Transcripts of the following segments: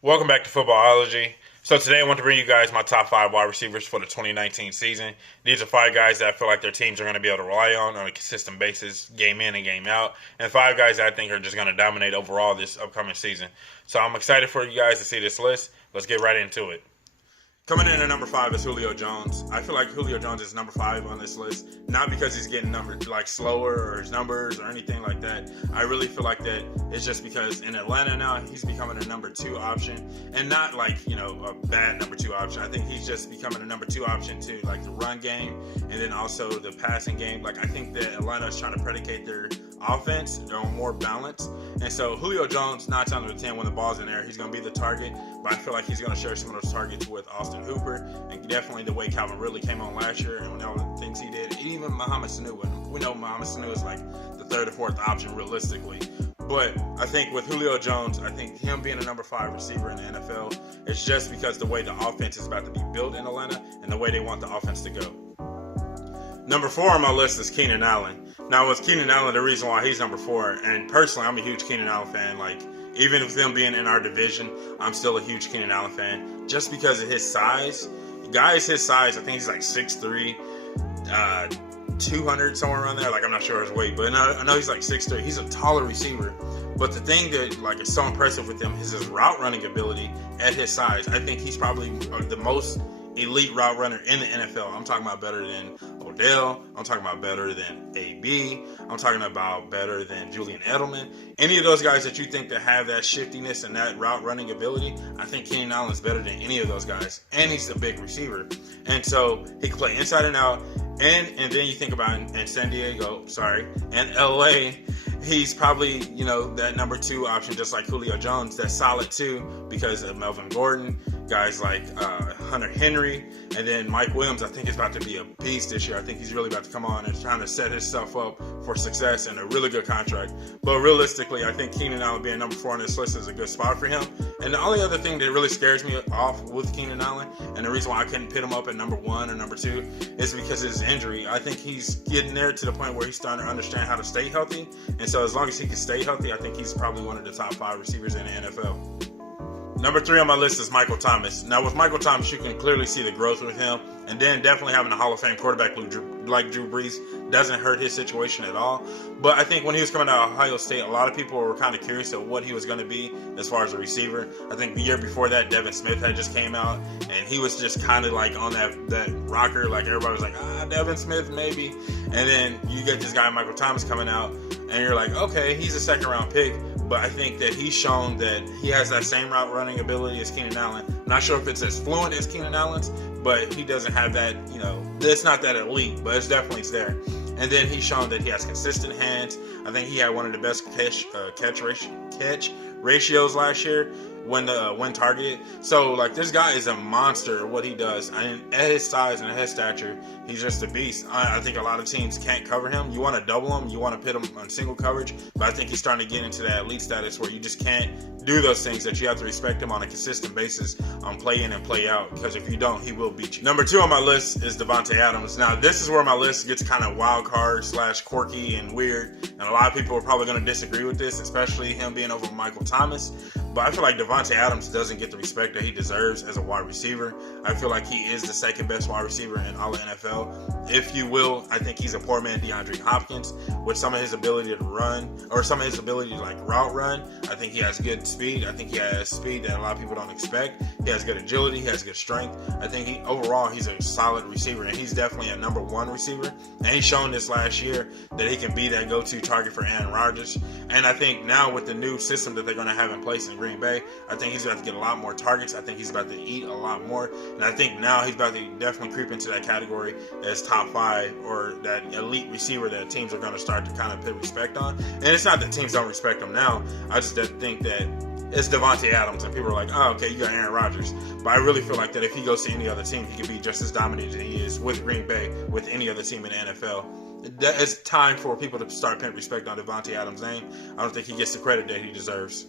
Welcome back to Footballology. So today I want to bring you guys my top 5 wide receivers for the 2019 season. These are 5 guys that I feel like their teams are going to be able to rely on a consistent basis, game in and game out, and 5 guys that I think are just going to dominate overall this upcoming season. So I'm excited for you guys to see this list. Let's get right into it. Coming in at number 5 is Julio Jones. I feel like Julio Jones is number 5 on this list, not because he's getting numbered like slower or his numbers or anything like that. I really feel like that it's just because in Atlanta now he's becoming a number 2 option, and not like a bad number 2 option. I think he's just becoming a number 2 option to like the run game and then also the passing game. Like I think that Atlanta is trying to predicate their offense on more balance, and so Julio Jones 9 times out of 10 when the ball's in there he's going to be the target. But I feel like he's going to share some of those targets with Austin Hooper, and definitely the way Calvin Ridley came on last year and all the things he did. Even Mohamed Sanu, and we know Mohamed Sanu is like the 3rd or 4th option realistically. But I think with Julio Jones, I think him being a number 5 receiver in the NFL is just because the way the offense is about to be built in Atlanta and the way they want the offense to go. Number 4 on my list is Keenan Allen. Now with Keenan Allen, the reason why he's number 4, and personally I'm a huge Keenan Allen fan, like even with them being in our division, I'm still a huge Keenan Allen fan just because of his size. Guys his size, I think he's like 6'3", 200, somewhere around there. Like I'm not sure his weight, but I know he's like 6'3". He's a taller receiver. But the thing that like is so impressive with him is his route running ability at his size. I think he's probably the most elite route runner in the NFL. I'm talking about better than Odell. I'm talking about better than AB. I'm talking about better than Julian Edelman. Any of those guys that you think that have that shiftiness and that route running ability, I think Keenan Allen's better than any of those guys. And he's a big receiver. And so he can play inside and out. And then you think about in San Diego, and LA, he's probably, that number 2 option, just like Julio Jones. That's solid too because of Melvin Gordon, guys like Hunter Henry, and then Mike Williams. I think is about to be a beast this year. I think he's really about to come on and trying to set himself up for success and a really good contract. But realistically, I think Keenan Allen being number 4 on this list is a good spot for him. And the only other thing that really scares me off with Keenan Allen, and the reason why I couldn't put him up at number 1 or number 2, is because of his injury. I think he's getting there to the point where he's starting to understand how to stay healthy. And so as long as he can stay healthy, I think he's probably one of the top 5 receivers in the NFL. Number 3 on my list is Michael Thomas. Now, with Michael Thomas, you can clearly see the growth with him. And then definitely having a Hall of Fame quarterback like Drew Brees doesn't hurt his situation at all. But I think when he was coming out of Ohio State, a lot of people were kind of curious of what he was going to be as far as a receiver. I think the year before that, Devin Smith had just came out, and he was just kind of like on that rocker. Like everybody was like, Devin Smith maybe. And then you get this guy, Michael Thomas, coming out, and you're like, okay, he's a 2nd-round pick. But I think that he's shown that he has that same route running ability as Keenan Allen. Not sure if it's as fluent as Keenan Allen's, but he doesn't have that, it's not that elite, but it's definitely there. And then he's shown that he has consistent hands. I think he had one of the best catch ratios last year when targeted. So like this guy is a monster at what he does. And at his size and at his stature, he's just a beast. I think a lot of teams can't cover him. You want to double him, you want to pit him on single coverage, but I think he's starting to get into that elite status where you just can't do those things, that you have to respect him on a consistent basis on play in and play out, because if you don't, he will beat you. Number 2 on my list is Davante Adams. Now this is where my list gets kind of wild card / quirky and weird, and a lot of people are probably going to disagree with this, especially him being over Michael Thomas. But I feel like Davante Adams doesn't get the respect that he deserves as a wide receiver. I feel like he is the 2nd best wide receiver in all of NFL. If you will, I think he's a poor man DeAndre Hopkins with some of his ability to run, or some of his ability to like route run. I think he has good speed. I think he has speed that a lot of people don't expect. He has good agility. He has good strength. I think overall he's a solid receiver, and he's definitely a number 1 receiver. And he's shown this last year that he can be that go-to target for Aaron Rodgers. And I think now with the new system that they're going to have in place in Green Bay, I think he's about to get a lot more targets. I think he's about to eat a lot more. And I think now he's about to definitely creep into that category as top 5, or that elite receiver that teams are going to start to kind of put respect on. And it's not that teams don't respect him now. I just think that it's Davante Adams, and people are like, oh, okay, you got Aaron Rodgers. But I really feel like that if he goes to any other team, he can be just as dominant as he is with Green Bay, with any other team in the NFL. It's time for people to start putting respect on Davante Adams' name. I don't think he gets the credit that he deserves.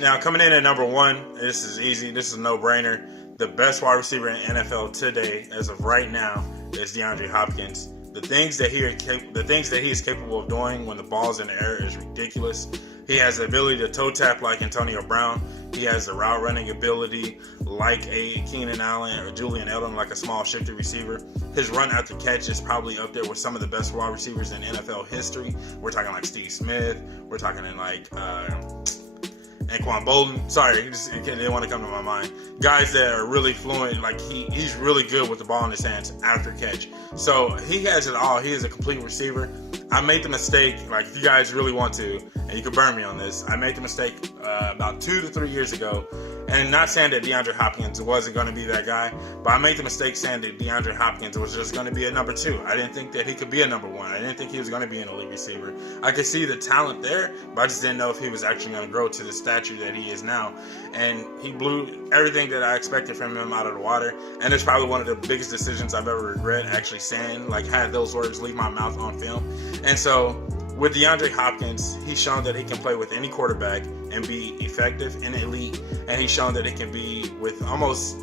Now, coming in at number 1, this is easy. This is a no-brainer. The best wide receiver in NFL today, as of right now, is DeAndre Hopkins. The things that he is capable of doing when the ball's in the air is ridiculous. He has the ability to toe tap like Antonio Brown. He has the route running ability like a Keenan Allen or Julian Edelman, like a small shifty receiver. His run after catch is probably up there with some of the best wide receivers in NFL history. We're talking like Steve Smith. We're talking in like Anquan Bolden. Sorry, it didn't want to come to my mind. Guys that are really fluent, like he's really good with the ball in his hands after catch. So he has it all. He is a complete receiver. I made the mistake, like if you guys really want to, and you can burn me on this, I made the mistake about 2 to 3 years ago, and not saying that DeAndre Hopkins wasn't going to be that guy, but I made the mistake saying that DeAndre Hopkins was just going to be a number 2. I didn't think that he could be a number 1. I didn't think he was going to be an elite receiver. I could see the talent there, but I just didn't know if he was actually going to grow to the stature that he is now. And he blew everything that I expected from him out of the water, and it's probably one of the biggest decisions I've ever regret actually saying, like had those words leave my mouth on film. And so with DeAndre Hopkins, he's shown that he can play with any quarterback and be effective and elite. And he's shown that it can be with almost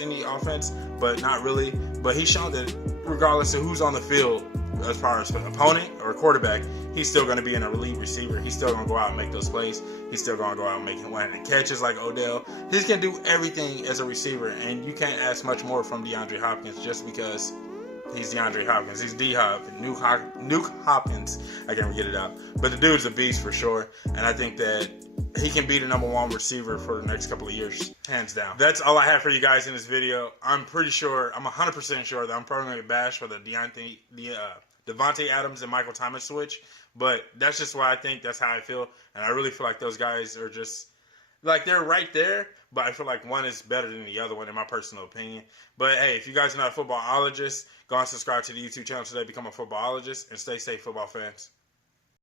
any offense, but not really. But he's shown that regardless of who's on the field, as far as an opponent or quarterback, he's still going to be an elite receiver. He's still going to go out and make those plays. He's still going to go out and make one of the catches like Odell. He can do everything as a receiver, and you can't ask much more from DeAndre Hopkins just because he's DeAndre Hopkins. He's D-Hop, Nuke Hopkins. I can't get it out. But the dude's a beast for sure, and I think that he can be the number 1 receiver for the next couple of years, hands down. That's all I have for you guys in this video. I'm 100% sure that I'm probably going to bash for the Davante Adams and Michael Thomas switch, but that's just why I think. That's how I feel, and I really feel like those guys are just like they're right there, but I feel like one is better than the other one in my personal opinion. But hey, if you guys are not a footballologist, go and subscribe to the YouTube channel today, become a footballologist, and stay safe, football fans.